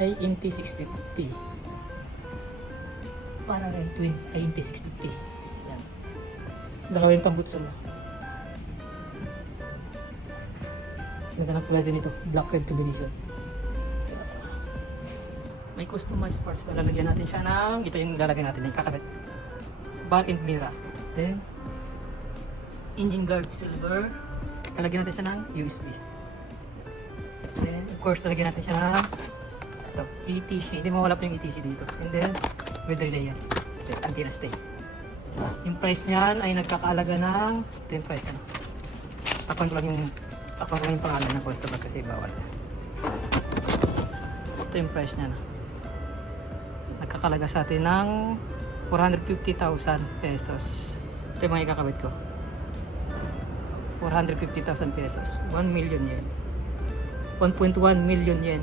ay NT650. Para rin twin ay NT650. Yan. Dalawa yung tambutso. Ganda ng kulay din ito. Black red combination. May customized parts na lalagyan natin siya ng, ito yung lalagyan natin, yung kakabit. Bar and mirror. Then, engine guard silver. Lalagyan natin siya ng USB. Then, of course, lalagyan natin siya ng ito, ETC. Hindi mawala pa yung ETC dito. And then, with relay yan. Just antenna stay. Yung price niyan ay nagkakaalaga ng, ito yung price niyan. Takpan ko lang yung pangalan ng customer kasi bawal. Ito yung price niya na. Nagkakalaga sa atin ng 450,000 pesos. Ito yung mga ikakabit ko. 450,000 pesos. 1 million yen. 1.1 million yen.